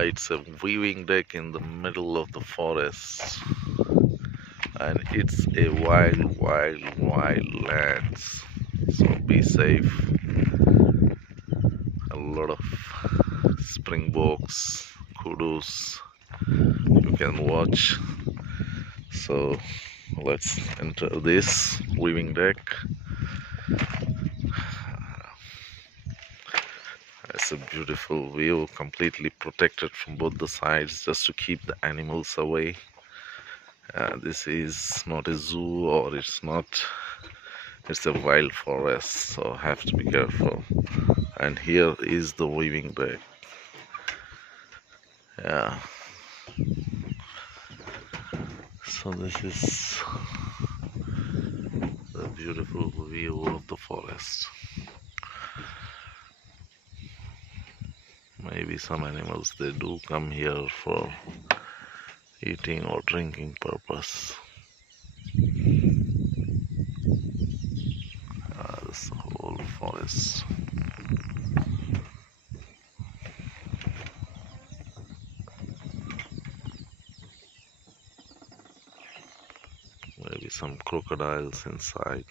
It's a weaving deck in the middle of the forest, and it's a wild lands. So be safe. A lot of springboks, kudos you can watch. So let's enter this weaving deck. It's a beautiful view, completely protected from both the sides just to keep the animals away. This is not a zoo, or it's a wild forest, so have to be careful. And here is the weaving deck. Yeah, so this is the beautiful view of the forest. Maybe some animals, they do come here for eating or drinking purpose. This whole forest. Maybe some crocodiles inside.